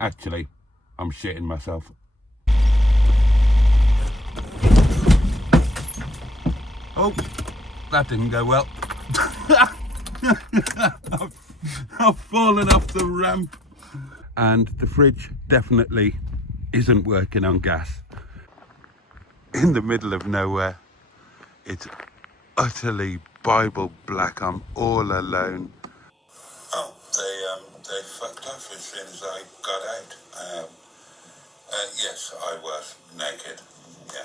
Actually, I'm shitting myself. Oh, that didn't go well. I've fallen off the ramp. And the fridge definitely isn't working on gas. In the middle of nowhere. It's utterly Bible black. I'm all alone. Oh, they fucked off as soon as I got out. Yes, I was naked. Yeah.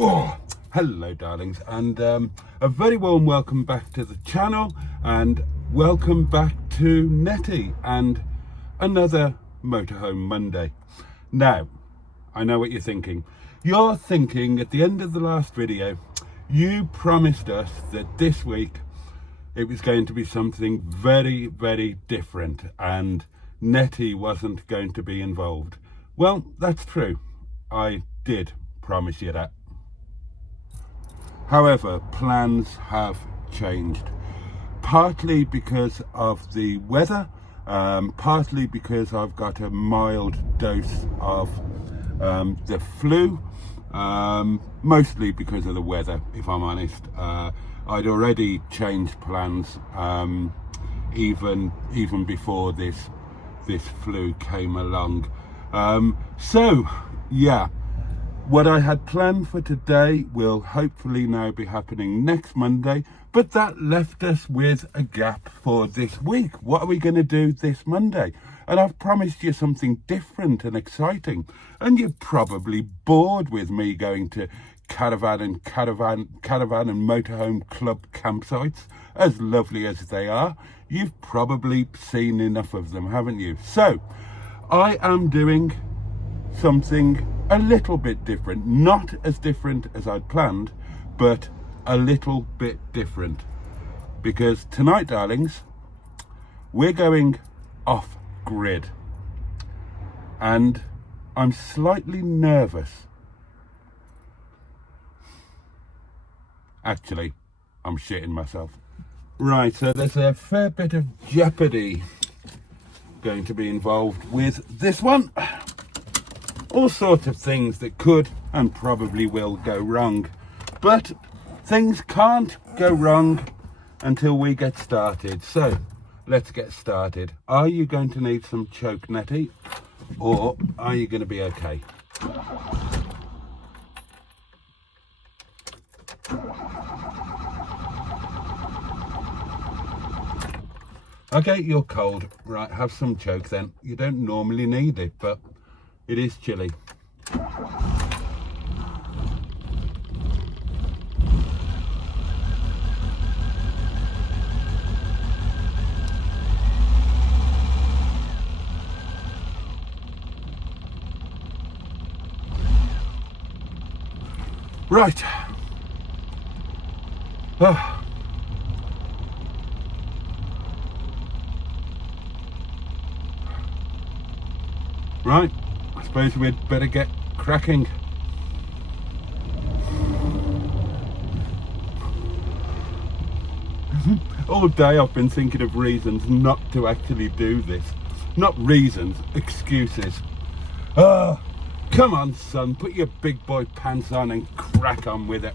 Oh, hello darlings, and a very warm welcome back to the channel, and welcome back to Netty and another Motorhome Monday. Now, I know what you're thinking. You're thinking at the end of the last video, you promised us that this week it was going to be something very, very different and Netty wasn't going to be involved. Well, that's true. I did promise you that. However, plans have changed, partly because of the weather, partly because I've got a mild dose of the flu, mostly because of the weather, if I'm honest. I'd already changed plans even before this flu came along. So yeah, what I had planned for today will hopefully now be happening next Monday, but that left us with a gap for this week. What are we going to do this Monday? And I've promised you something different and exciting, and you're probably bored with me going to caravan and motorhome club campsites, as lovely as they are. You've probably seen enough of them, haven't you? So I am doing something a little bit different, not as different as I'd planned, but a little bit different, because tonight, darlings, we're going off grid, and I'm slightly nervous. Actually, I'm shitting myself. Right, so there's a fair bit of jeopardy going to be involved with this one. All sorts of things that could and probably will go wrong, but things can't go wrong until we get started. So let's get started. Are you going to need some choke, Netty, or are you going to be okay? Okay, you're cold. Right, have some choke then. You don't normally need it, but it is chilly. Right. Oh. Right, I suppose we'd better get cracking. All day I've been thinking of reasons not to actually do this. Not reasons, excuses. Oh, come on son, put your big boy pants on and crack on with it.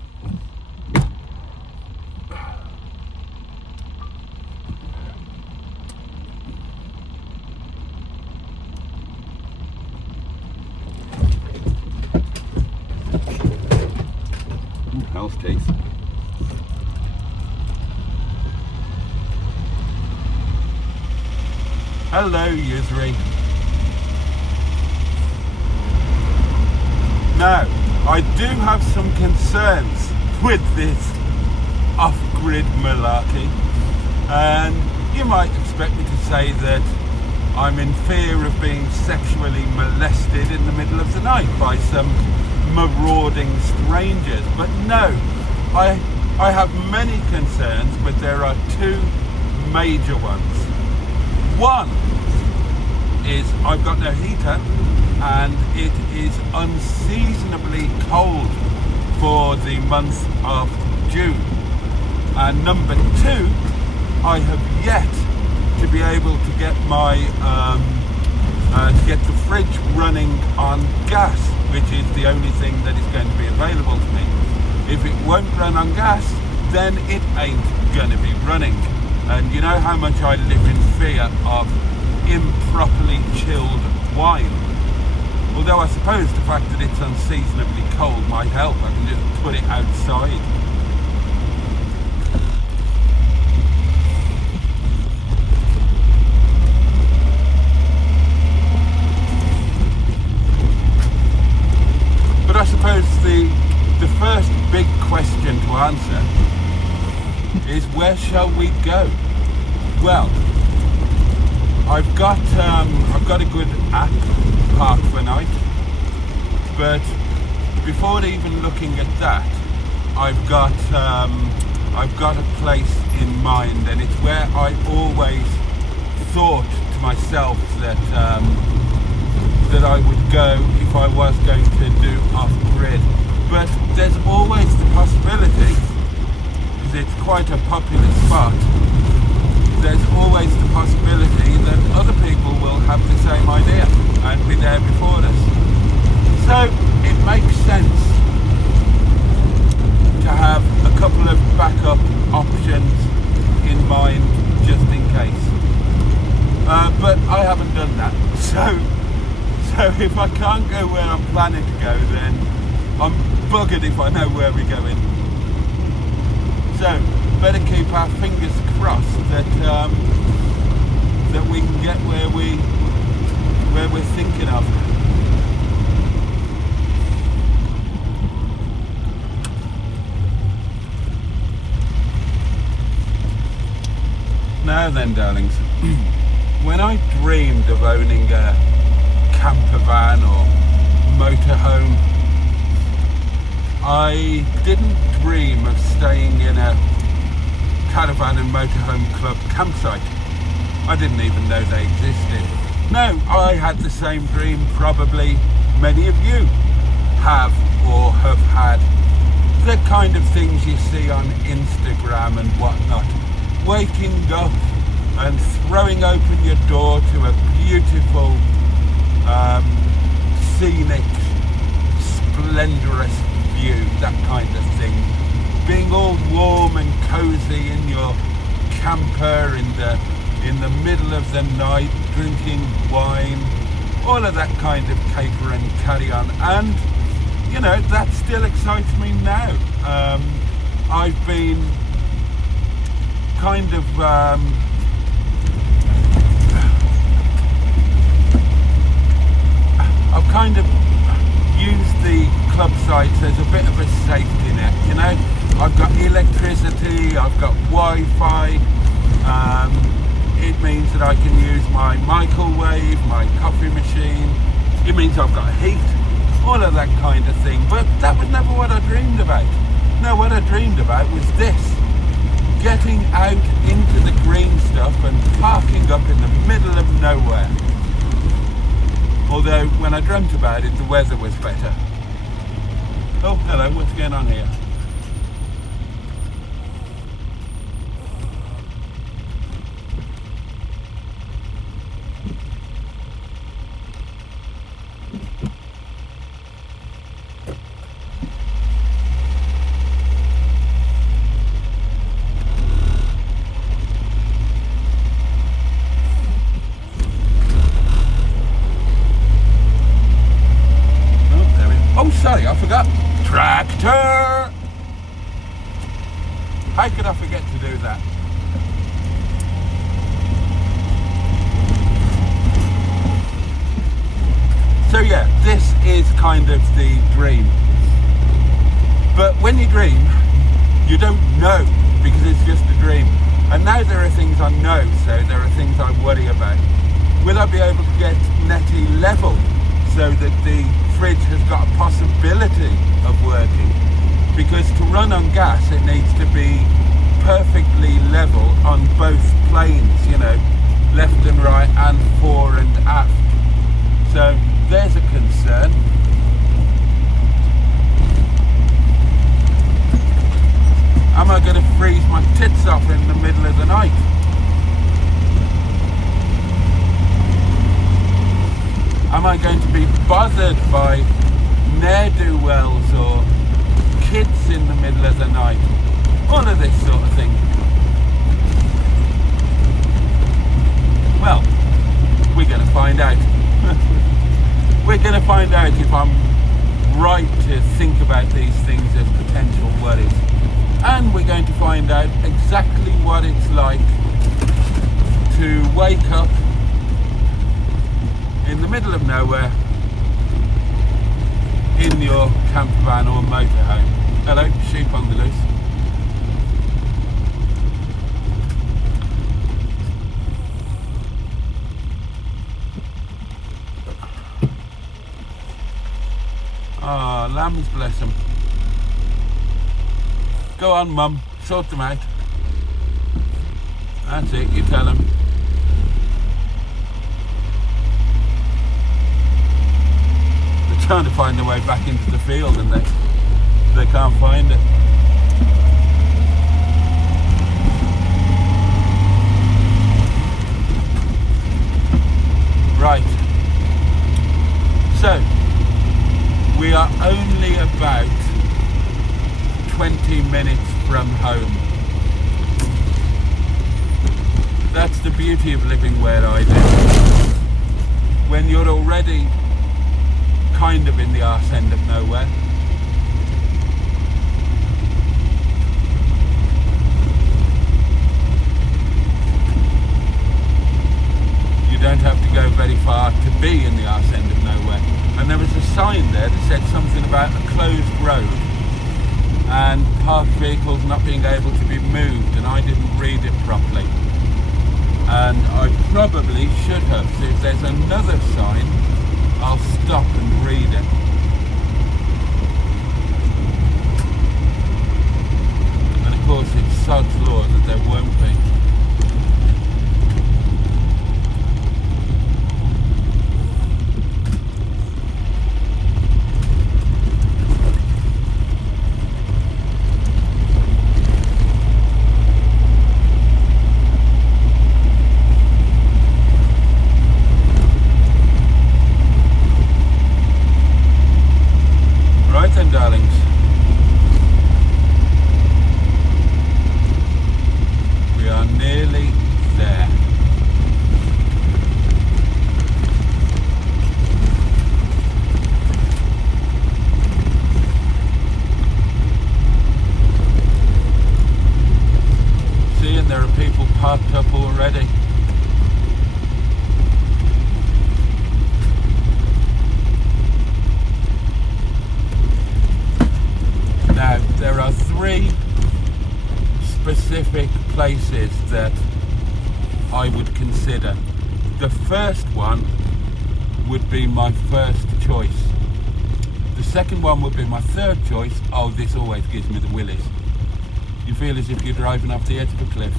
Hell's teeth. Hello, you three. Now, I do have some concerns with this off-grid malarkey. And you might expect me to say that I'm in fear of being sexually molested in the middle of the night by some marauding strangers, but no, I have many concerns, but there are two major ones. One is I've got no heater and it is unseasonably cold for the month of June. And number two, I have yet to be able to get my to get the fridge running on gas, which is the only thing that is going to be available to me. If it won't run on gas, then it ain't going to be running. And you know how much I live in fear of improperly chilled wine. Although I suppose the fact that it's unseasonably cold might help. I can just put it outside. But I suppose the first big question to answer is, where shall we go? Well, I've got a good app, Park for Night, but before even looking at that, I've got a place in mind, and it's where I always thought to myself that that I would go if I was going to do off-grid. But there's always the possibility, because it's quite a popular spot, there's always the possibility that other people will have the same idea and be there before us. So it makes sense to have a couple of backup options in mind just in case. But I haven't done that. So if I can't go where I'm planning to go, then I'm buggered if I know where we're going. So better keep our fingers crossed that that we can get where we're thinking of. Now then, darlings, when I dreamed of owning a camper van or motorhome, I didn't dream of staying in a caravan and motorhome club campsite. I didn't even know they existed. No, I had the same dream probably many of you have or have had. The kind of things you see on Instagram and whatnot. Waking up and throwing open your door to a beautiful, scenic, splendorous view, that kind of thing. Being all warm and cozy in your camper in the middle of the night, drinking wine, all of that kind of caper and carry on. And you know, that still excites me now. I've been kind of I've kind of used the club sites as a bit of a safety net, you know. I've got electricity, I've got Wi-Fi, it means that I can use my microwave, my coffee machine, it means I've got heat, all of that kind of thing. But that was never what I dreamed about. No, what I dreamed about was this: getting out into the green stuff and parking up in the middle of nowhere. Although when I dreamt about it, the weather was better. Oh, hello, what's going on here? Sorry, I forgot. Tractor! How could I forget to do that? So yeah, this is kind of the dream. But when you dream, You don't know, because it's just a dream. And now there are things I know, so there are things I worry about. Will I be able to get Netty level so that the fridge has got a possibility of working? Because to run on gas, it needs to be perfectly level on both planes, you know, left and right and fore and aft. So there's a concern. Am I going to freeze my tits off in the middle of the night? Am I going to be bothered by ne'er-do-wells or kids in the middle of the night? All of this sort of thing. Well, we're going to find out. We're going to find out if I'm right to think about these things as potential worries. And we're going to find out exactly what it's like to wake up in the middle of nowhere in your camper van or motorhome. Hello, sheep on the loose. Ah, oh, lambs, bless them. Go on, Mum, sort them out. That's it, you tell them. They're trying to find their way back into the field and they can't find it. Right. So, we are only about 20 minutes from home. That's the beauty of living where I live. When you're already kind of in the arse end of nowhere, you don't have to go very far to be in the arse end of nowhere. And there was a sign there that said something about a closed road and parked vehicles not being able to be moved, and I didn't read it properly. And I probably should have. So if there's another sign, I'll stop and read it. And of course it's sod's law that there won't be. Darlings, we are nearly there. See, and there are people parked up already. Now, there are 3 specific places that I would consider. The first one would be my first choice. The second one would be my third choice. Oh, this always gives me the willies. You feel as if you're driving off the edge of a cliff.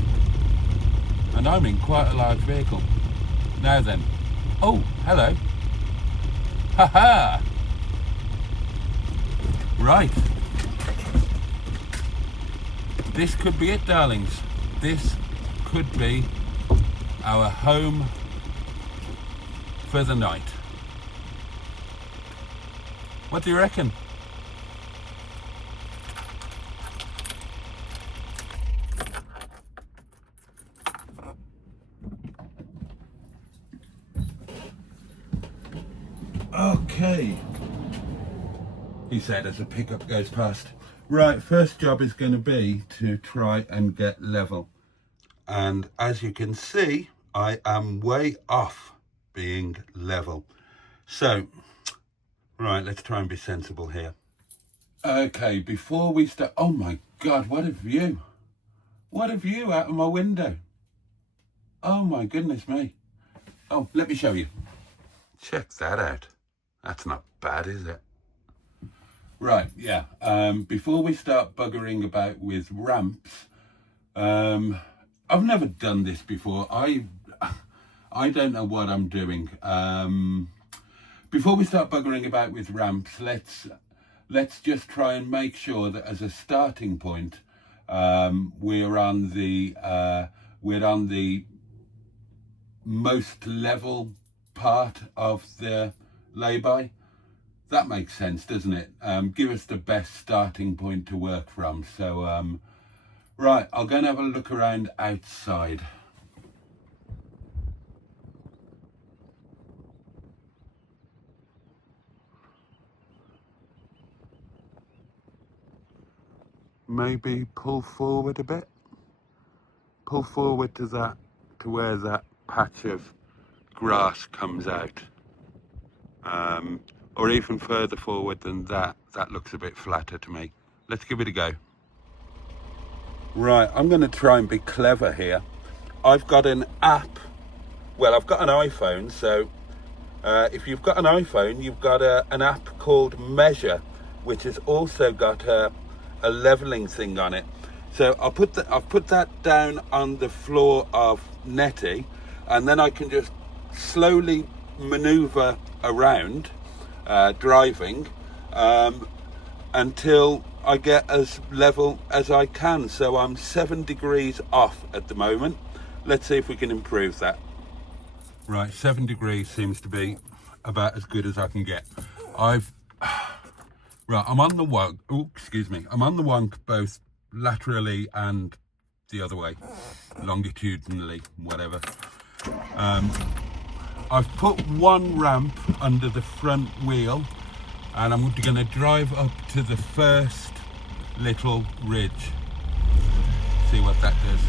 And I'm in quite a large vehicle. Now then. Oh, hello. Ha-ha! Right. This could be it, darlings. This could be our home for the night. What do you reckon? Okay, he said as a pickup goes past. Right, first job is going to be to try and get level. And as you can see, I am way off being level. So, right, let's try and be sensible here. Okay, before we start, oh my God, what a view. What a view out of my window. Oh my goodness me. Oh, let me show you. Check that out. That's not bad, is it? Right, yeah. Before we start buggering about with ramps, I've never done this before. I don't know what I'm doing. Before we start buggering about with ramps, let's just try and make sure that as a starting point, we're on the most level part of the lay-by. That makes sense, doesn't it? Give us the best starting point to work from. So, right, I'll go and have a look around outside. Maybe pull forward a bit. Pull forward to where that patch of grass comes out. Or even further forward than that. That looks a bit flatter to me. Let's give it a go. Right, I'm going to try and be clever here. I've got an app. Well, I've got an iPhone, so if you've got an iPhone, you've got an app called Measure, which has also got a leveling thing on it. So I've put that down on the floor of Netty, and then I can just slowly maneuver around driving until I get as level as I can. So I'm 7 degrees off at the moment. Let's see if we can improve that. Right, 7 degrees seems to be about as good as I can get. Right, I'm on the wonk. Oh, excuse me. I'm on the wonk both laterally and the other way, longitudinally, whatever. I've put one ramp under the front wheel, and I'm going to drive up to the first little ridge. See what that does.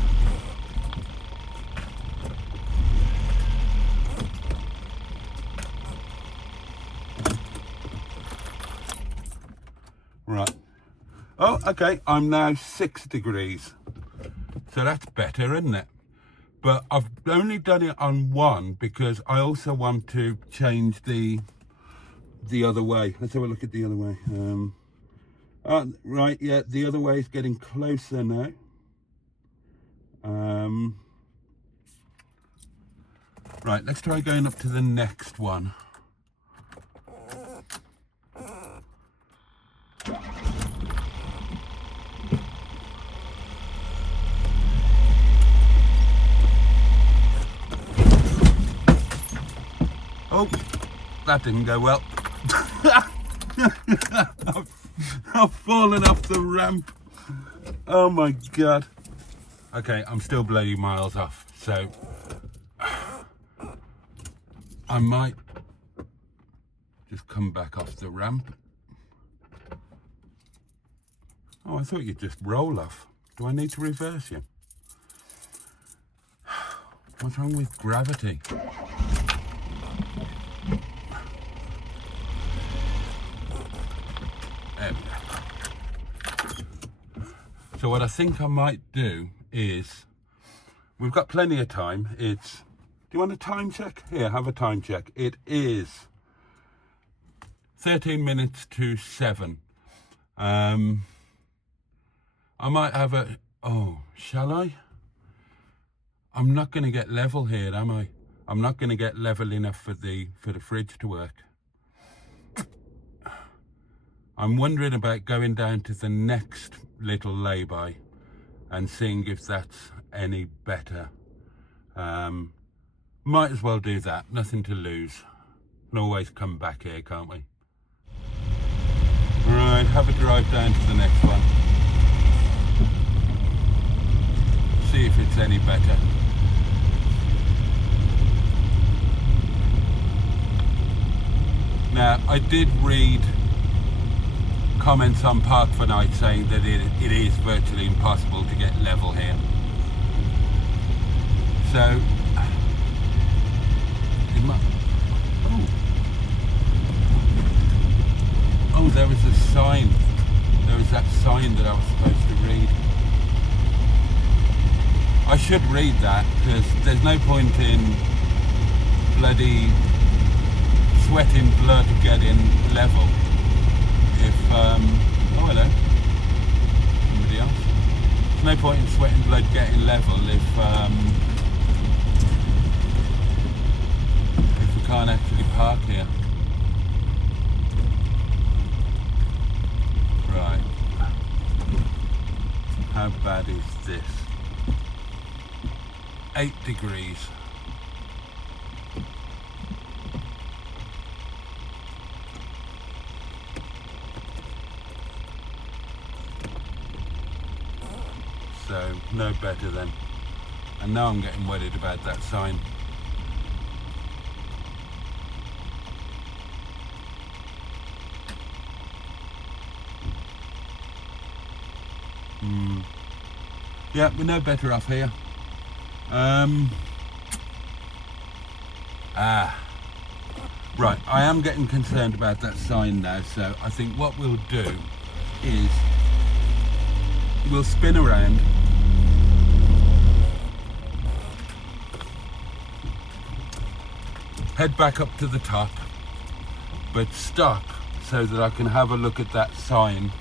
Right. Oh, okay. I'm now 6 degrees. So that's better, isn't it? But I've only done it on one because I also want to change the other way. Let's have a look at the other way. Right, yeah, the other way is getting closer now. Right, let's try going up to the next one. Oh, that didn't go well. I've fallen off the ramp. Oh my God. Okay, I'm still bloody miles off, so I might just come back off the ramp. Oh, I thought you'd just roll off. Do I need to reverse you? What's wrong with gravity? So what I think I might do is, we've got plenty of time. Do you want a time check? Here, have a time check. It is 13 minutes to 7. I might have shall I? I'm not going to get level here, am I? I'm not going to get level enough for the fridge to work. I'm wondering about going down to the next little lay-by and seeing if that's any better. Might as well do that, nothing to lose. Can always come back here, can't we? Right, have a drive down to the next one. See if it's any better. Now, I did read comments on Park for Night saying that it is virtually impossible to get level here. So, oh, there was a sign there was that sign that I was supposed to read. I should read that, because there's no point in bloody sweating blood getting level if, oh hello, somebody else. There's no point in sweating blood getting level if we can't actually park here. Right. How bad is this? 8 degrees. So, no better then. And now I'm getting worried about that sign. Yeah, we're no better off here. Right, I am getting concerned about that sign now, so I think what we'll do is we'll spin around, head back up to the top, but stop so that I can have a look at that sign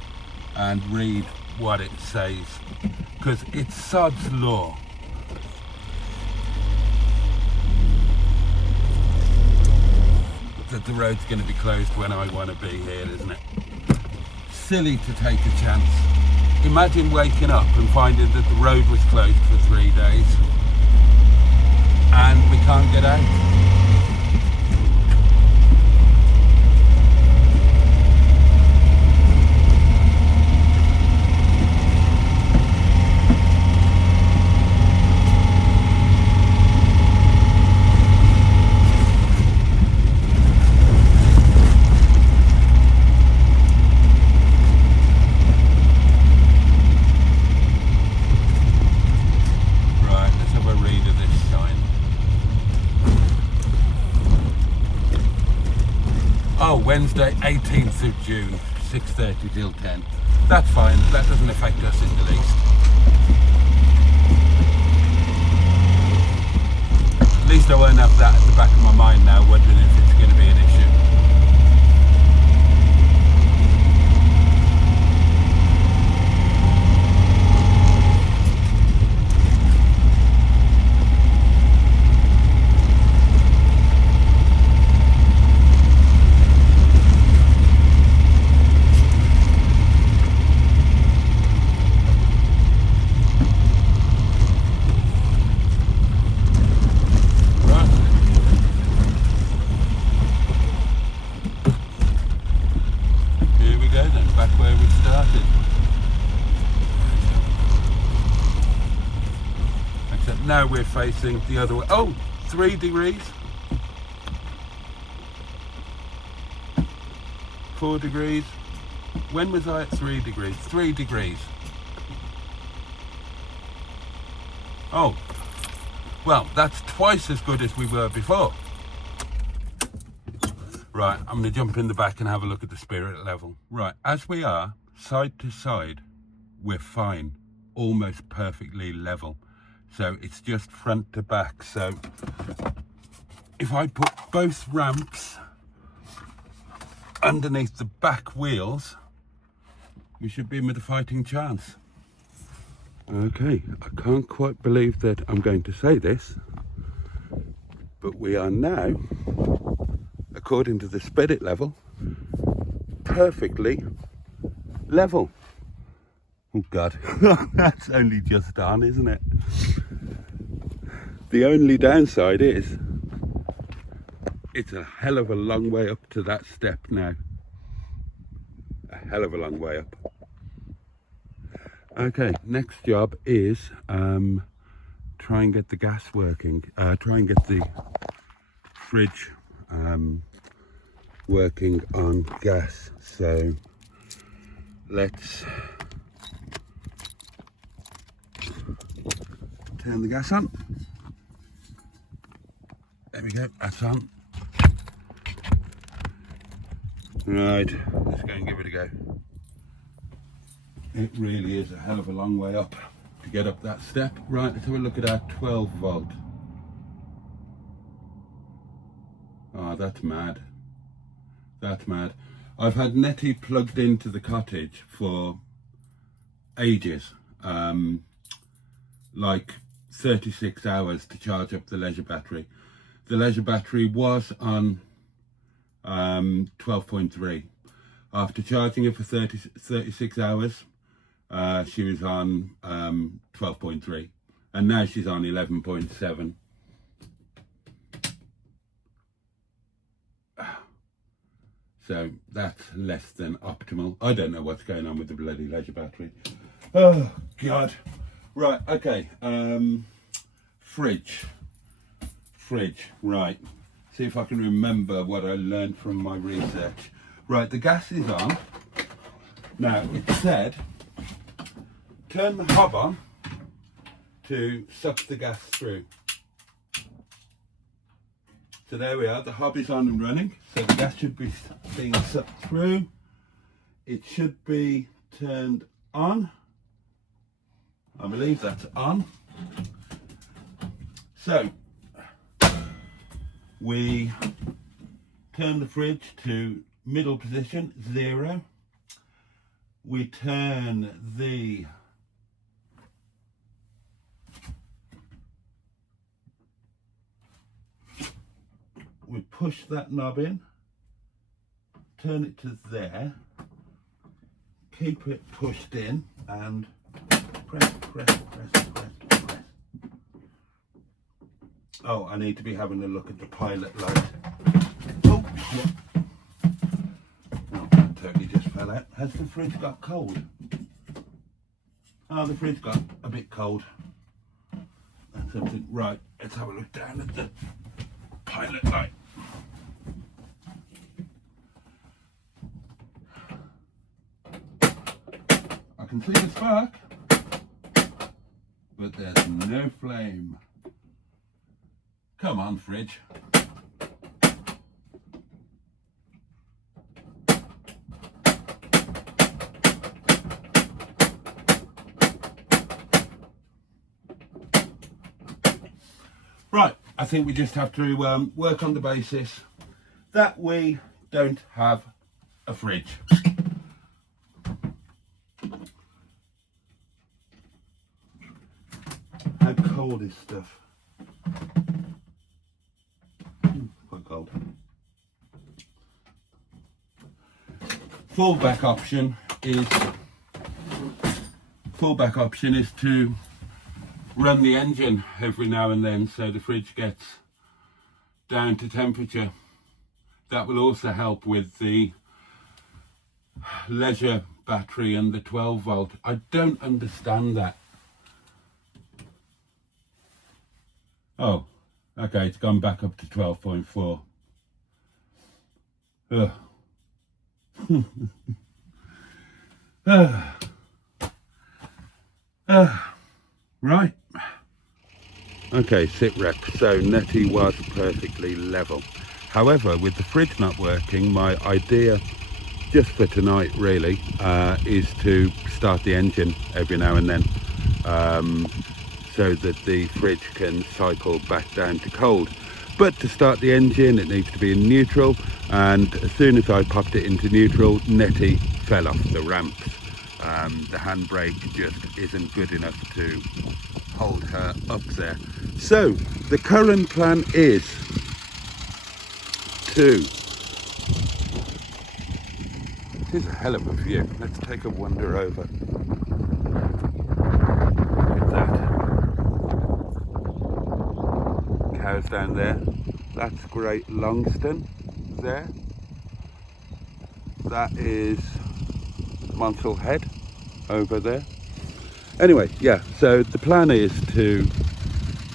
and read what it says, because it's sod's law. That the road's going to be closed when I want to be here, isn't it? Silly to take a chance. Imagine waking up and finding that the road was closed for 3 days and we can't get out. Wednesday 18th of June, 6:30 till 10. That's fine, that doesn't affect us in the least. At least I won't have that at the back of my mind now, wondering if it's going to be an issue. Now we're facing the other way. Oh, 3 degrees. 4 degrees. When was I at 3 degrees? 3 degrees. Oh, well, that's twice as good as we were before. Right, I'm going to jump in the back and have a look at the spirit level. Right, as we are, side to side, we're fine. Almost perfectly level. So it's just front to back. So if I put both ramps underneath the back wheels, we should be in with a fighting chance. Okay, I can't quite believe that I'm going to say this, but we are now, according to the spirit level, perfectly level. Oh God, that's only just on, isn't it? The only downside is it's a hell of a long way up to that step now. A hell of a long way up. Okay, next job is try and get the gas working. Try and get the fridge working on gas. So let's turn the gas on. There we go, that's on. Right, let's go and give it a go. It really is a hell of a long way up to get up that step. Right, let's have a look at our 12 volt. Oh, that's mad. That's mad. I've had Netty plugged into the cottage for ages. Like 36 hours to charge up the leisure battery. The leisure battery was on 12.3. After charging it for 36 hours, she was on 12.3. And now she's on 11.7. So that's less than optimal. I don't know what's going on with the bloody leisure battery. Oh, God. Right, okay. Fridge, right. See if I can remember what I learned from my research. Right, the gas is on. Now, it said, turn the hob on to suck the gas through. So there we are, the hob is on and running. So the gas should be being sucked through. It should be turned on. I believe that's on. So we turn the fridge to middle position, 0. We turn the we push that knob in, turn it to there, keep it pushed in and press. Oh, I need to be having a look at the pilot light. Oh, shit. Oh, that totally just fell out. Has the fridge got cold? Oh, the fridge got a bit cold. That's something. Right, let's have a look down at the pilot light. I can see the spark, but there's no flame. Come on, fridge. Right, I think we just have to work on the basis that we don't have a fridge. How cold is stuff? Quite cold. Fallback option is to run the engine every now and then so the fridge gets down to temperature. That will also help with the leisure battery and the 12 volt. I don't understand that. Oh, okay, it's gone back up to 12.4. Right. Okay, sit rep. So Netty was perfectly level. However, with the fridge not working, my idea just for tonight really is to start the engine every now and then so that the fridge can cycle back down to cold. But to start the engine it needs to be in neutral, and as soon as I popped it into neutral, Netty fell off the ramps. The handbrake just isn't good enough to hold her up there. So the current plan is to, this is a hell of a view. Let's take a wander over. Look at that. Cows down there. That's Great Longstone there. That is Monsell Head over there. Anyway, yeah, so the plan is to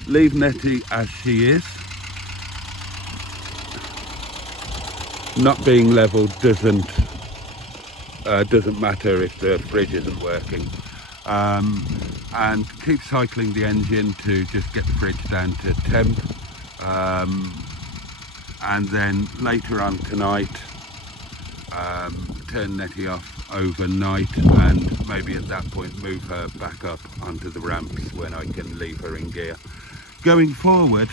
leave Netty as she is. Not being level doesn't matter if the fridge isn't working, and keep cycling the engine to just get the fridge down to temp, and then later on tonight turn Netty off overnight, and maybe at that point move her back up onto the ramps when I can leave her in gear. Going forward,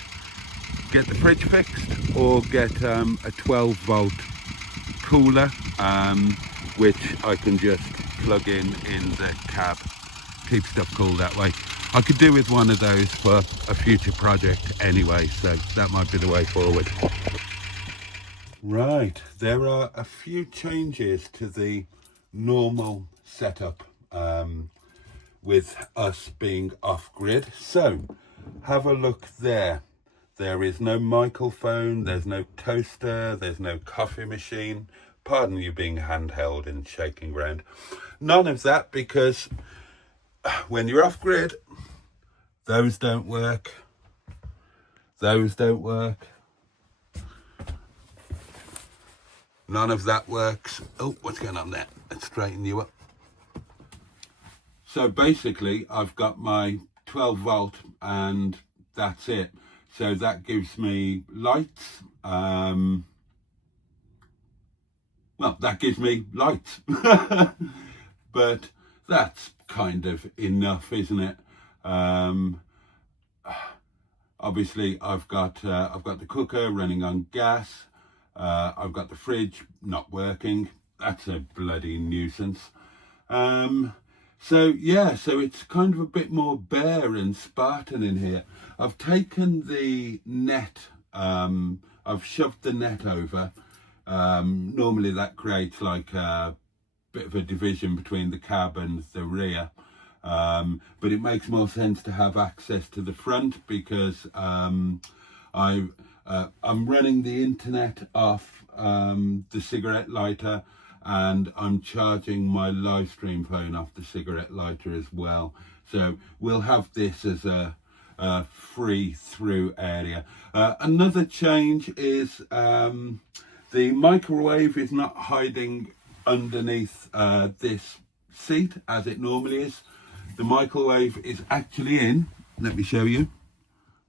get the fridge fixed, or get a 12-volt cooler, which I can just plug in the cab, keep stuff cool that way. I could do with one of those for a future project anyway, so that might be the way forward. Right, there are a few changes to the normal setup with us being off-grid. So have a look there. There is no microphone, there's no toaster, there's no coffee machine. Pardon you being handheld and shaking around. None of that, because when you're off-grid, those don't work, those don't work, none of that works. Oh, what's going on there? Let's straighten you up. So basically, I've got my 12-volt and that's it. So that gives me lights. Well, that gives me lights. But that's kind of enough, isn't it? Obviously, I've got the cooker running on gas. I've got the fridge not working. That's a bloody nuisance. So yeah, so it's kind of a bit more bare and Spartan in here. I've taken the net, I've shoved the net over. Normally that creates like a bit of a division between the cab and the rear. But it makes more sense to have access to the front, because I'm running the internet off the cigarette lighter, and I'm charging my live stream phone off the cigarette lighter as well. So we'll have this as a free through area. Another change is the microwave is not hiding underneath this seat as it normally is. The microwave is actually in, let me show you.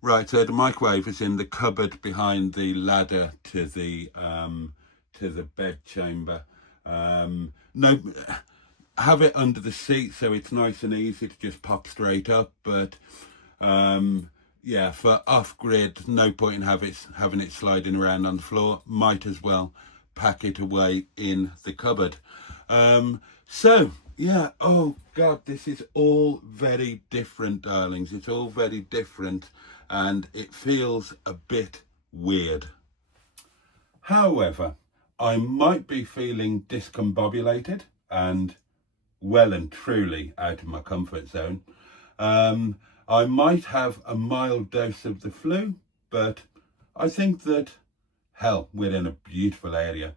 Right, so the microwave is in the cupboard behind the ladder to the bed chamber. No, have it under the seat so it's nice and easy to just pop straight up. But yeah, for off-grid, no point in having it sliding around on the floor. Might as well pack it away in the cupboard. So yeah, oh God, this is all very different, darlings. It's all very different, and it feels a bit weird. However, I might be feeling discombobulated and well and truly out of my comfort zone. I might have a mild dose of the flu, but I think that, hell, we're in a beautiful area.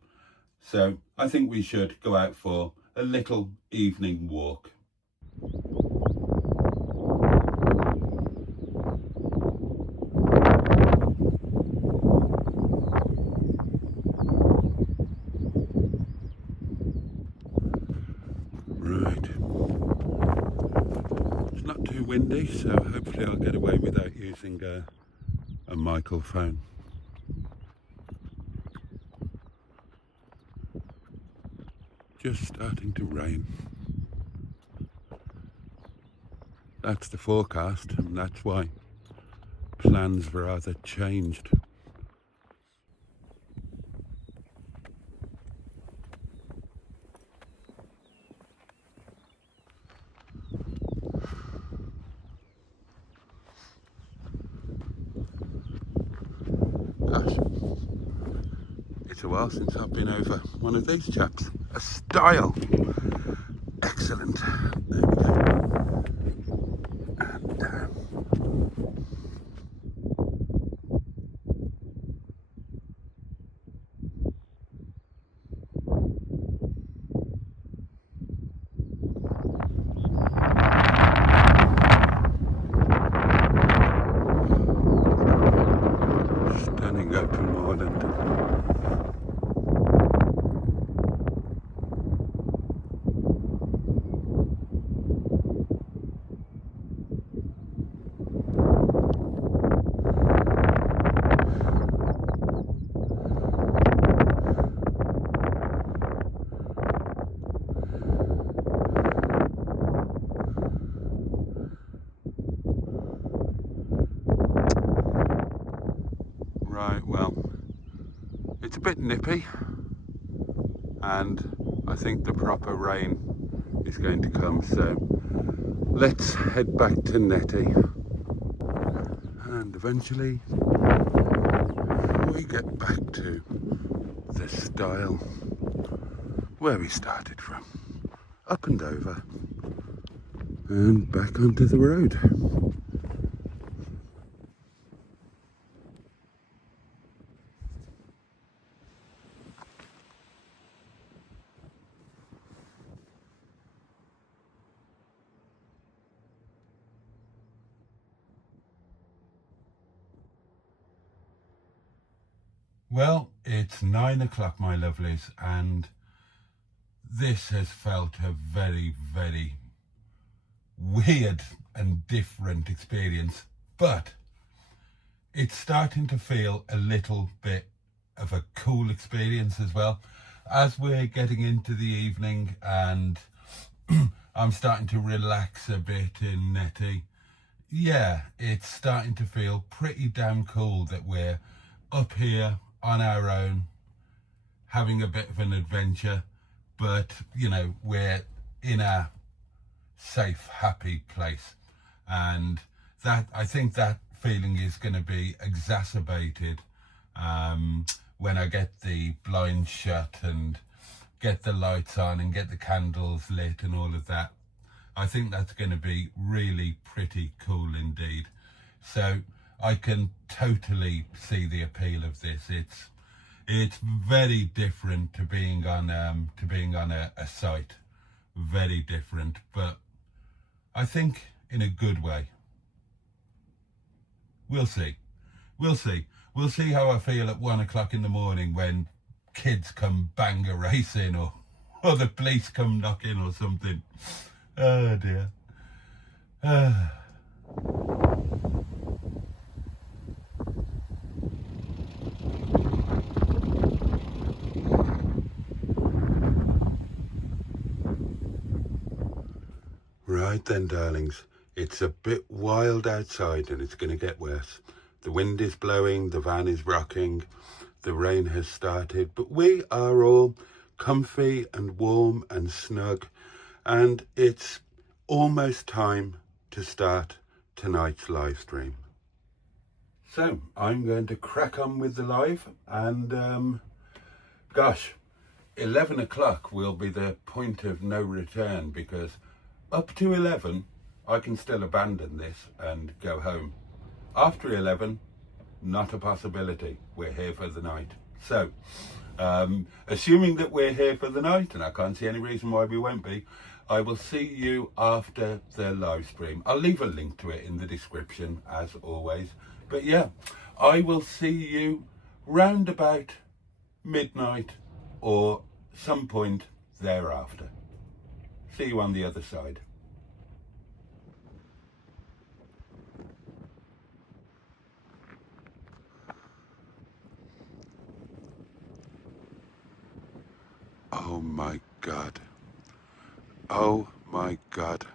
So I think we should go out for a little evening walk. Right. It's not too windy, so hopefully I'll get away without using a microphone. Just starting to rain. That's the forecast, and that's why plans were rather changed. Gosh, it's a while since I've been over one of these chaps. A style. Excellent. There we go. And stunning open moorland. Right, well, it's a bit nippy, and I think the proper rain is going to come, so let's head back to Netty, and eventually we get back to the stile where we started from, up and over and back onto the road. Well, it's 9 o'clock, my lovelies, and this has felt a very, very weird and different experience, but it's starting to feel a little bit of a cool experience as well. As we're getting into the evening and I'm starting to relax a bit in Netty, yeah, it's starting to feel pretty damn cool that we're up here on our own, having a bit of an adventure, but you know, we're in a safe, happy place. And that, I think that feeling is going to be exacerbated when I get the blinds shut and get the lights on and get the candles lit and all of that. I think that's going to be really pretty cool indeed. So I can totally see the appeal of this. It's very different to being on a site, very different, but I think in a good way. We'll see. We'll see. We'll see how I feel at 1 o'clock in the morning when kids come bang a racing or the police come knocking or something. Oh dear. Right then, darlings, it's a bit wild outside and it's going to get worse. The wind is blowing, the van is rocking, the rain has started, but we are all comfy and warm and snug, and it's almost time to start tonight's live stream. So I'm going to crack on with the live, and gosh, 11 o'clock will be the point of no return, because up to 11 I can still abandon this and go home. After 11, not a possibility. We're here for the night. So assuming that we're here for the night, and I can't see any reason why we won't be, I will see you after the live stream. I'll leave a link to it in the description as always. But yeah, I will see you round about midnight or some point thereafter. See you on the other side. Oh my God. Oh my God.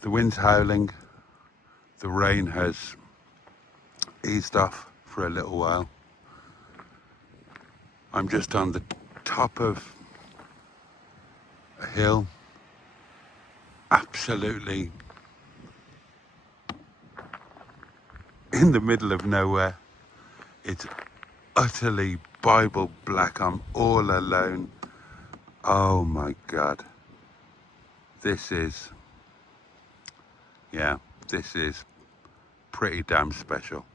The wind's howling. The rain has eased off for a little while. I'm just on the top of a hill, absolutely in the middle of nowhere. It's utterly Bible black. I'm all alone. Oh my God. This is pretty damn special.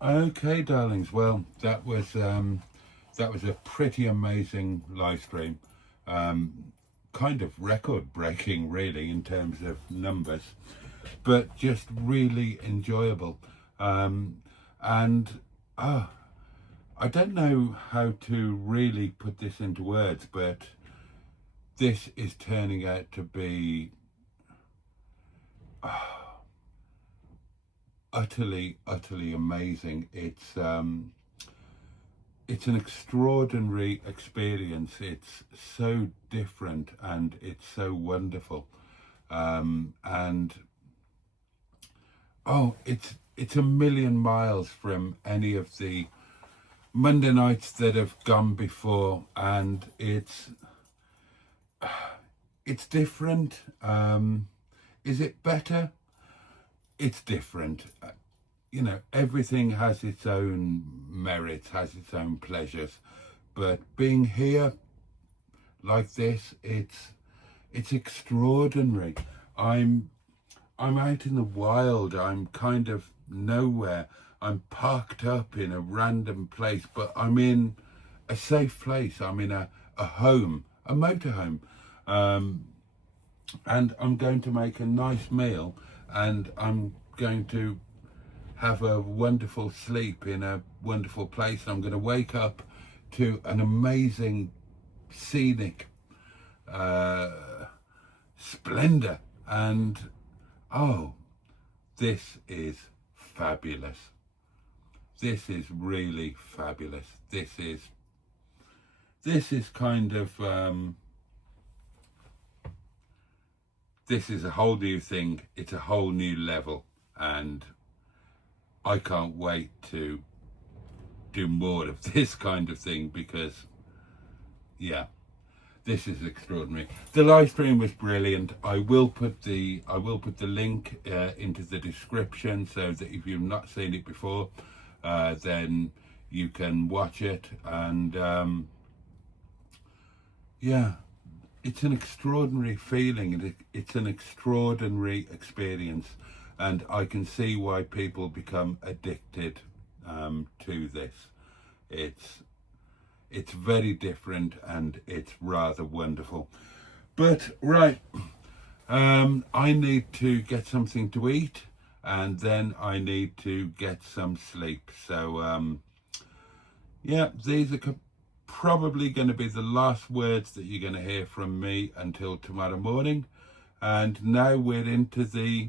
Okay, darlings. Well, that was a pretty amazing live stream. Kind of record-breaking, really, in terms of numbers, but just really enjoyable. And I don't know how to really put this into words, but this is turning out to be utterly amazing. It's an extraordinary experience. It's so different and it's so wonderful, and oh, it's a million miles from any of the Monday nights that have gone before, and it's different. Is it better? It's different. You know, everything has its own merits, has its own pleasures, but being here like this, it's extraordinary. I'm out in the wild. I'm kind of nowhere. I'm parked up in a random place, but I'm in a safe place. I'm in a home, a motorhome. And I'm going to make a nice meal, and I'm going to have a wonderful sleep in a wonderful place. I'm going to wake up to an amazing scenic splendor, and oh, this is fabulous. This is really fabulous. This is kind of this is a whole new thing. It's a whole new level, and I can't wait to do more of this kind of thing, because yeah, this is extraordinary. The live stream was brilliant. I will put the link into the description, so that if you've not seen it before, then you can watch it. And yeah, it's an extraordinary feeling. It's an extraordinary experience, and I can see why people become addicted to this. It's very different, and it's rather wonderful. But right, I need to get something to eat, and then I need to get some sleep. So yeah, these are probably going to be the last words that you're going to hear from me until tomorrow morning. And now we're into the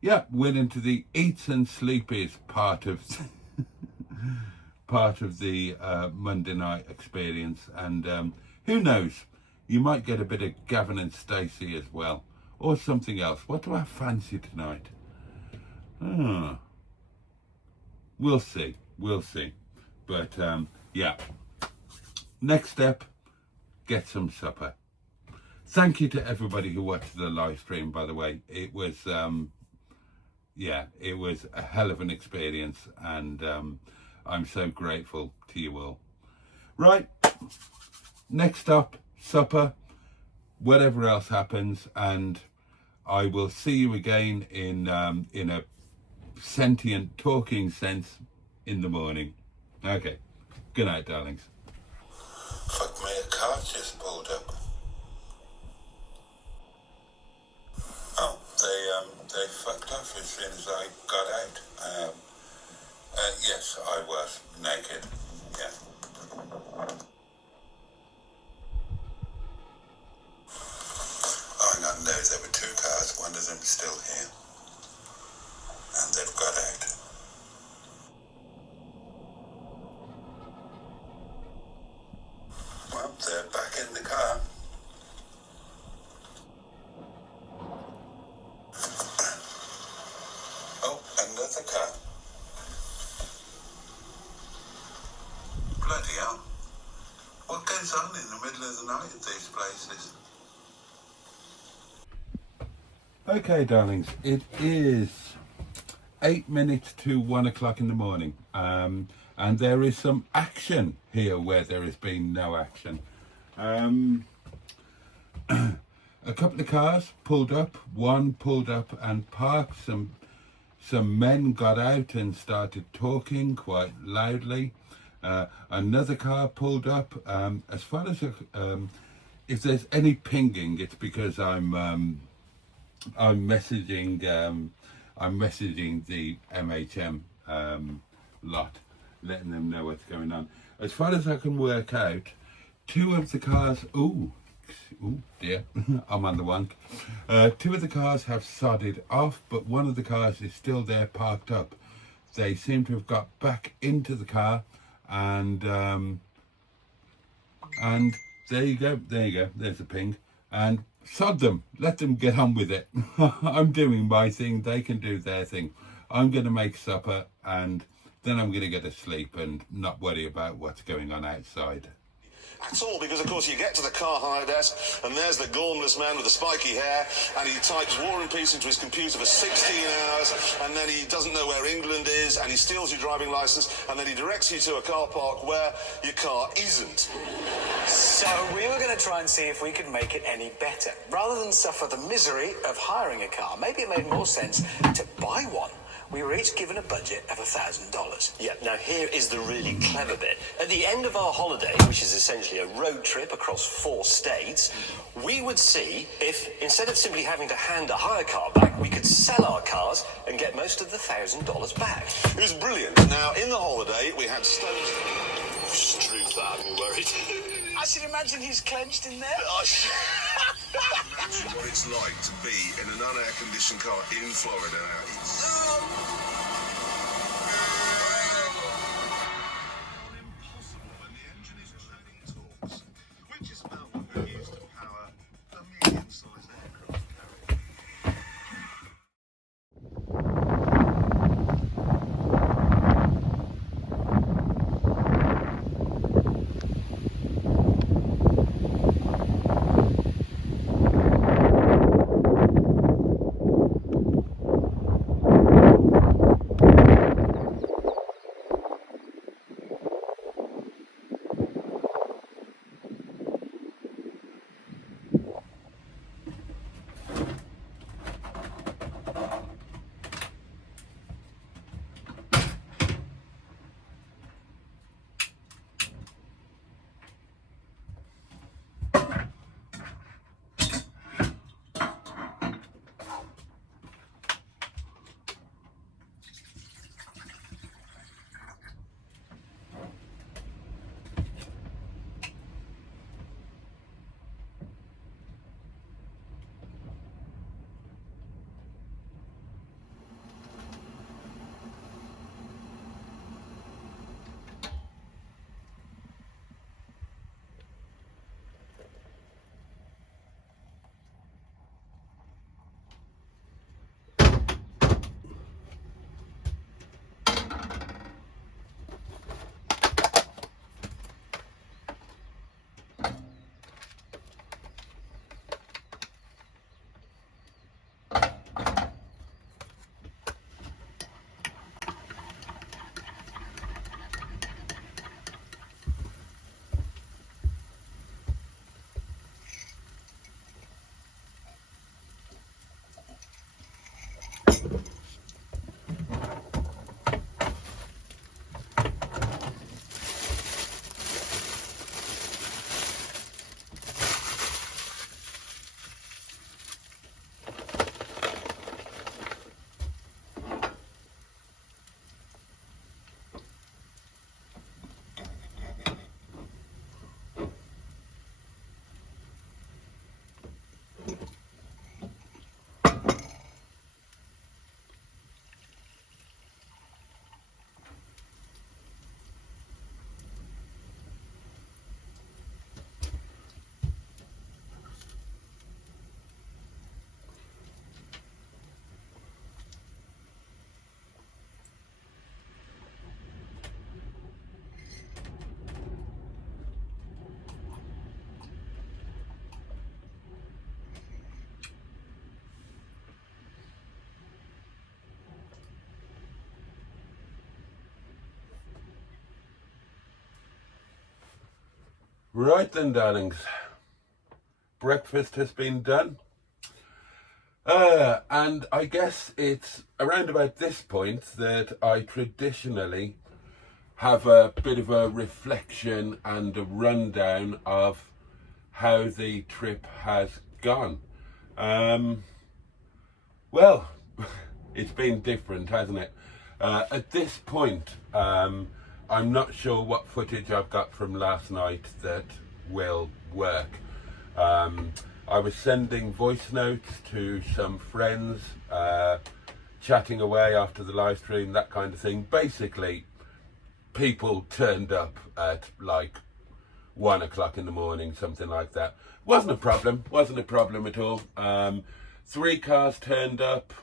eats and sleepies part of the Monday night experience. And who knows, you might get a bit of Gavin and Stacey as well, or something else. What do I fancy tonight? We'll see. But yeah, next step, get some supper. Thank you to everybody who watched the live stream, by the way. It was it was a hell of an experience, and I'm so grateful to you all. Right, next up, supper, whatever else happens, and I will see you again in a sentient talking sense in the morning. Okay, good night, darlings. Fuck me, a car just pulled up. Oh, they fucked off as soon as I got out. Yes, I was naked. Yeah. Oh, hang on, no, there were two cars. One of them still here, and they've got out. Well, they're back in the car. Oh, another car. Bloody hell. What goes on in the middle of the night at these places? Okay, darlings, it is 8 minutes to 1 o'clock in the morning. And there is some action here where there has been no action. A couple of cars pulled up. One pulled up and parked. Some men got out and started talking quite loudly. Another car pulled up. As far as if there's any pinging, it's because I'm messaging the MHM lot, letting them know what's going on. As far as I can work out, two of the cars, oh dear, I'm on the wonk. Two of the cars have sodded off, but one of the cars is still there parked up. They seem to have got back into the car, and there you go, there's a ping. And sod them, let them get on with it. I'm doing my thing, they can do their thing. I'm going to make supper, and then I'm going to get to sleep and not worry about what's going on outside. At all, because of course you get to the car hire desk and there's the gormless man with the spiky hair, and he types War and Peace into his computer for 16 hours, and then he doesn't know where England is, and he steals your driving licence, and then he directs you to a car park where your car isn't. So we were going to try and see if we could make it any better. Rather than suffer the misery of hiring a car, maybe it made more sense to buy one. We were each given a budget of $1,000. Yeah, now here is the really clever bit. At the end of our holiday, which is essentially a road trip across 4 states, we would see if, instead of simply having to hand a hire car back, we could sell our cars and get most of the $1,000 back. It was brilliant. Now, in the holiday, we had stones... Truth, that had me worried. I should imagine he's clenched in there. Imagine what it's like to be in an unair-conditioned car in Florida now. Impossible when the engine is turning torques, which is about what we use to power a medium-sized aircraft carrier. Right then, darlings, breakfast has been done, and I guess it's around about this point that I traditionally have a bit of a reflection and a rundown of how the trip has gone. Well, it's been different, hasn't it? At this point, I'm not sure what footage I've got from last night that will work. I was sending voice notes to some friends, chatting away after the live stream, that kind of thing. Basically, people turned up at like 1 o'clock in the morning, something like that. Wasn't a problem at all. 3 cars turned up.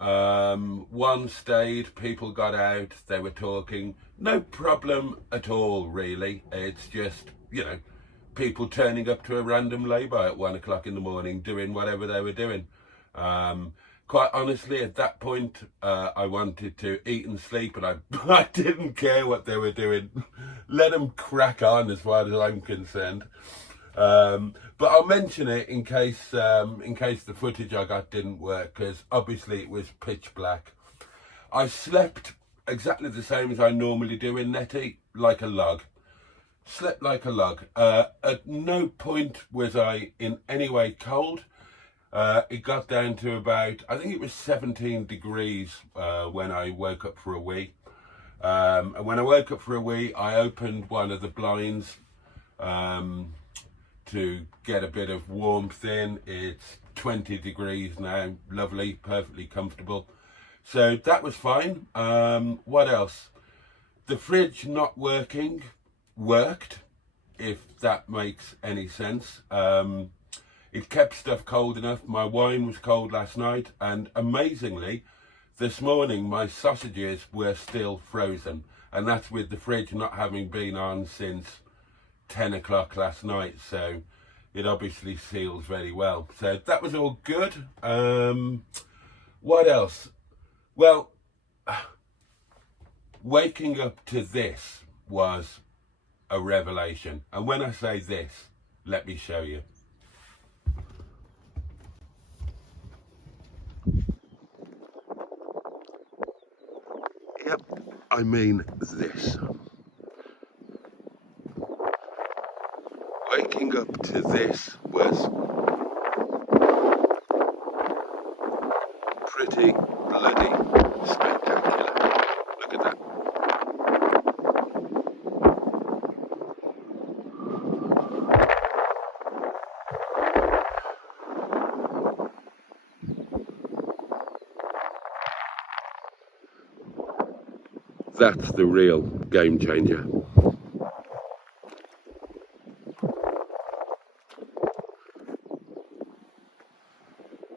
One stayed, people got out, they were talking. No problem at all, really. It's just, you know, people turning up to a random lay-by at 1 o'clock in the morning, doing whatever they were doing. Quite honestly, at that point, I wanted to eat and sleep, and I didn't care what they were doing. Let them crack on, as far as I'm concerned. But I'll mention it in case the footage I got didn't work, because obviously it was pitch black. I slept exactly the same as I normally do in Netty, like a log. Slept like a log. At no point was I in any way cold. It got down to about, I think it was 17 degrees when I woke up for a wee. And when I woke up for a wee, I opened one of the blinds to get a bit of warmth in. It's 20 degrees now, lovely, perfectly comfortable. So that was fine. What else? The fridge not working worked, if that makes any sense. It kept stuff cold enough. My wine was cold last night, and amazingly, this morning my sausages were still frozen, and that's with the fridge not having been on since 10 o'clock last night, so it obviously seals very well. So that was all good. What else? Well, waking up to this was a revelation, and when I say this, let me show you. Yep, I mean this. Waking up to this was pretty bloody spectacular. Look at that. That's the real game changer.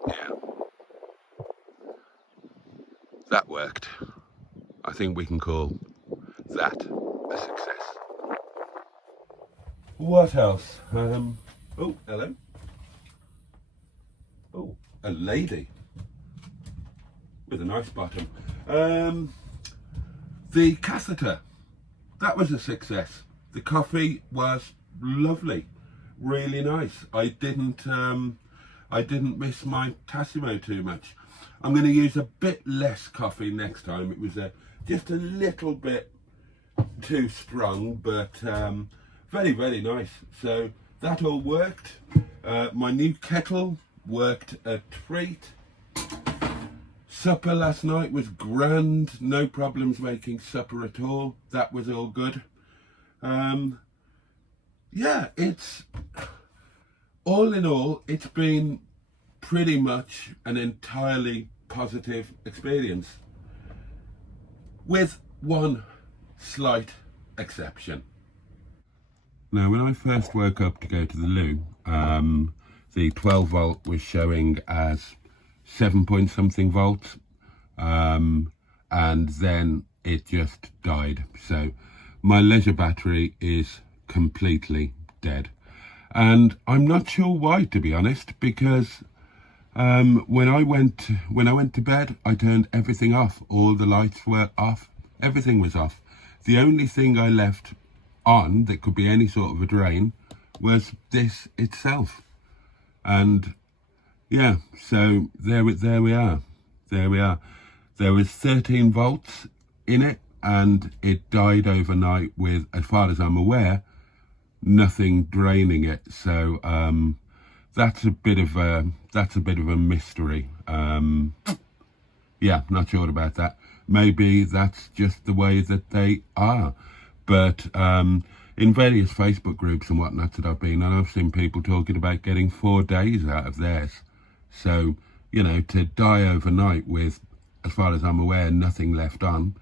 Yeah. That worked. I think we can call that a success. What else? Oh, hello. Oh, a lady with a nice bottom. The catheter, that was a success. The coffee was lovely, really nice. I didn't miss my Tassimo too much. I'm going to use a bit less coffee next time. It was just a little bit too strong, but very, very nice. So that all worked. My new kettle worked a treat. Supper last night was grand, no problems making supper at all. That was all good. Yeah, it's all in all, it's been pretty much an entirely positive experience, with one slight exception. Now, when I first woke up to go to the loo, the 12 volt was showing as 7 point something volts, and then it just died. So my leisure battery is completely dead, and I'm not sure why, to be honest, because when I went to bed, I turned everything off. All the lights were off, everything was off. The only thing I left on that could be any sort of a drain was this itself. And yeah, so there we are. There was 13 volts in it, and it died overnight with, as far as I'm aware, nothing draining it. So that's a bit of a mystery. Yeah, not sure about that. Maybe that's just the way that they are. But in various Facebook groups and whatnot that I've been on, I've seen people talking about getting 4 days out of theirs. So, you know, to die overnight with, as far as I'm aware, nothing left on,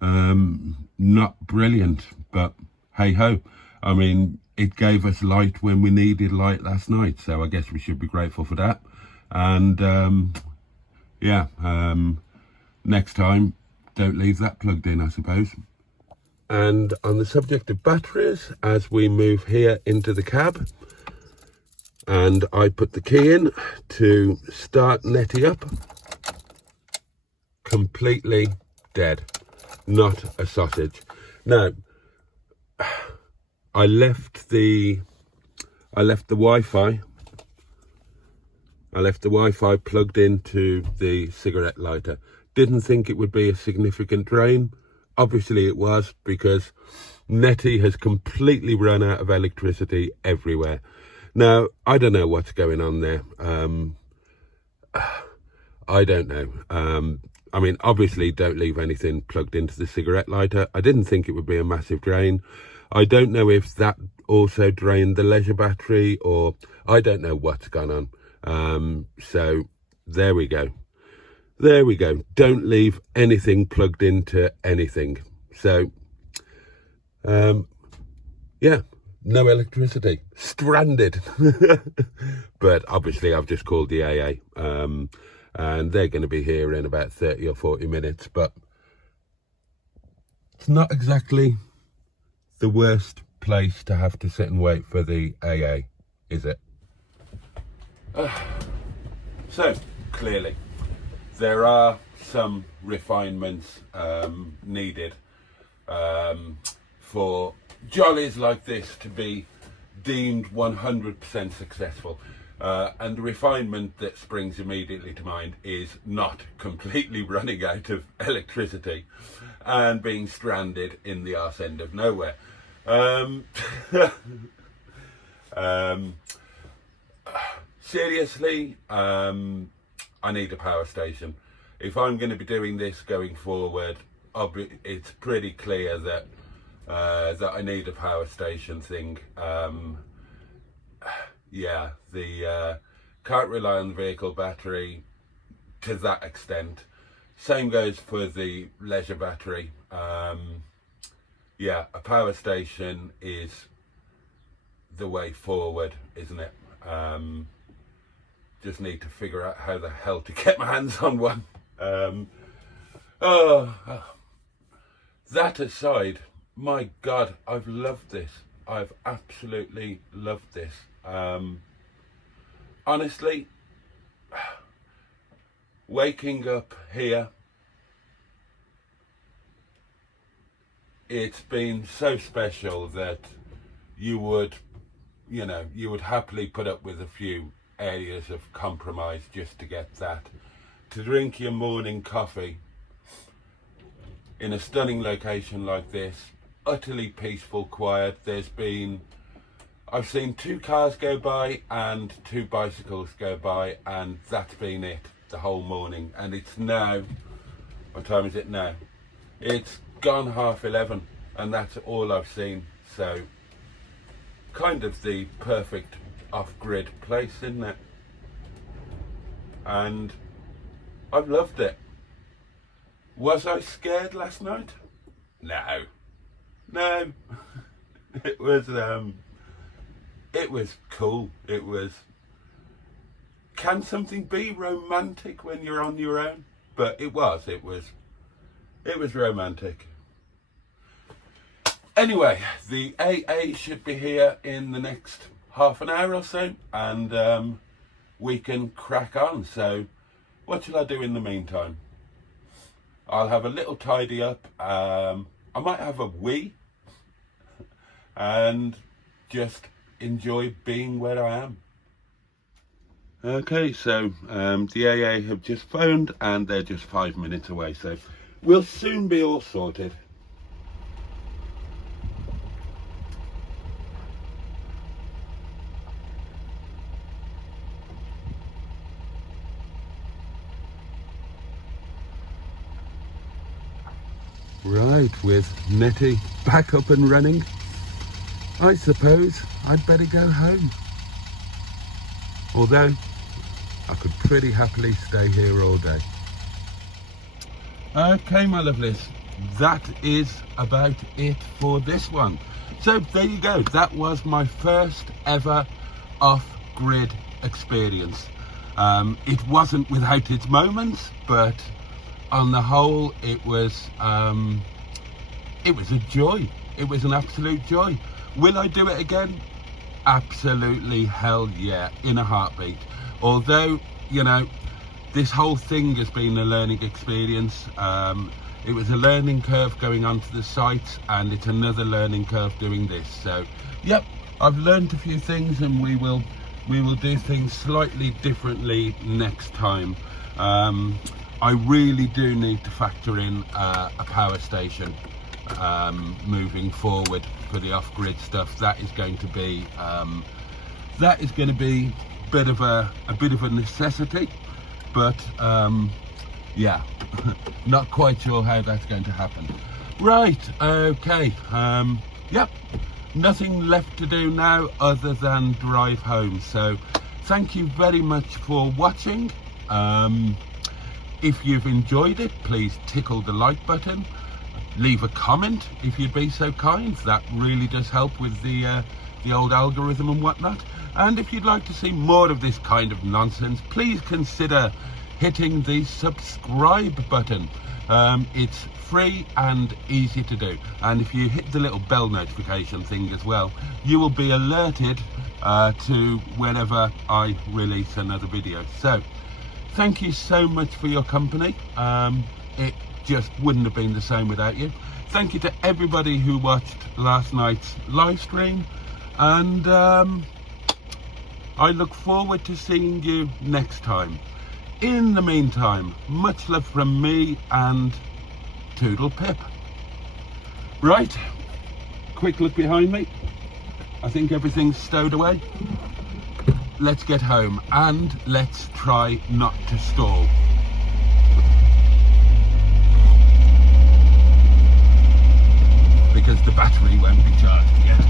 not brilliant, but hey ho. I mean, it gave us light when we needed light last night, so I guess we should be grateful for that. And yeah, next time, don't leave that plugged in, I suppose. And on the subject of batteries, as we move here into the cab, and I put the key in to start Netty up, completely dead, not a sausage. Now, I left the Wi-Fi. I left the Wi-Fi plugged into the cigarette lighter. Didn't think it would be a significant drain. Obviously it was, because Netty has completely run out of electricity everywhere. Now, I don't know what's going on there. I don't know. I mean, obviously don't leave anything plugged into the cigarette lighter. I didn't think it would be a massive drain. I don't know if that also drained the leisure battery, or I don't know what's gone on. So there we go. There we go. Don't leave anything plugged into anything. So, yeah, no electricity. Stranded. But obviously I've just called the AA. And they're going to be here in about 30 or 40 minutes. But it's not exactly the worst place to have to sit and wait for the AA, is it? So, clearly, there are some refinements needed for jollies like this to be deemed 100% successful. And the refinement that springs immediately to mind is not completely running out of electricity and being stranded in the arse end of nowhere. Seriously, I need a power station. If I'm going to be doing this going forward, it's pretty clear that that I need a power station thing. Yeah, the can't rely on the vehicle battery to that extent. Same goes for the leisure battery. Yeah, a power station is the way forward, isn't it? Just need to figure out how the hell to get my hands on one. That aside, my God, I've loved this. I've absolutely loved this. Honestly, waking up here, it's been so special that you would happily put up with a few areas of compromise just to get that. To drink your morning coffee in a stunning location like this, utterly peaceful, quiet. I've seen 2 cars go by and 2 bicycles go by, and that's been it the whole morning. And it's now, what time is it now? It's gone 11:30, and that's all I've seen. So, kind of the perfect off-grid place, isn't it? And I've loved it. Was I scared last night? No. It was cool. It was, can something be romantic when you're on your own? But it was romantic. Anyway, the AA should be here in the next half an hour or so, and we can crack on. So what shall I do in the meantime? I'll have a little tidy up. I might have a wee and just enjoy being where I am. Okay, so the AA have just phoned and they're just 5 minutes away, so we'll soon be all sorted. Right, with Netty back up and running, I suppose I'd better go home. Although I could pretty happily stay here all day. Okay, my lovelies, that is about it for this one. So there you go. That was my first ever off-grid experience. It wasn't without its moments, but on the whole, it was a joy. It was an absolute joy. Will I do it again? Absolutely, hell yeah, in a heartbeat. Although, you know, this whole thing has been a learning experience. It was a learning curve going onto the site, and it's another learning curve doing this. So, yep, I've learned a few things, and we will do things slightly differently next time. I really do need to factor in a power station moving forward for the off-grid stuff. That is going to be a bit of a necessity, but yeah, not quite sure how that's going to happen. Right, okay, yep, nothing left to do now other than drive home. So thank you very much for watching. If you've enjoyed it, please tickle the like button. Leave a comment if you'd be so kind. That really does help with the old algorithm and whatnot. And if you'd like to see more of this kind of nonsense, please consider hitting the subscribe button. It's free and easy to do, and if you hit the little bell notification thing as well, you will be alerted to whenever I release another video. So thank you so much for your company. It just wouldn't have been the same without you. Thank you to everybody who watched last night's live stream, and I look forward to seeing you next time. In the meantime, much love from me, and toodle pip. Right, quick look behind me. I think everything's stowed away. Let's get home, and let's try not to stall. Because the battery won't be charged yet.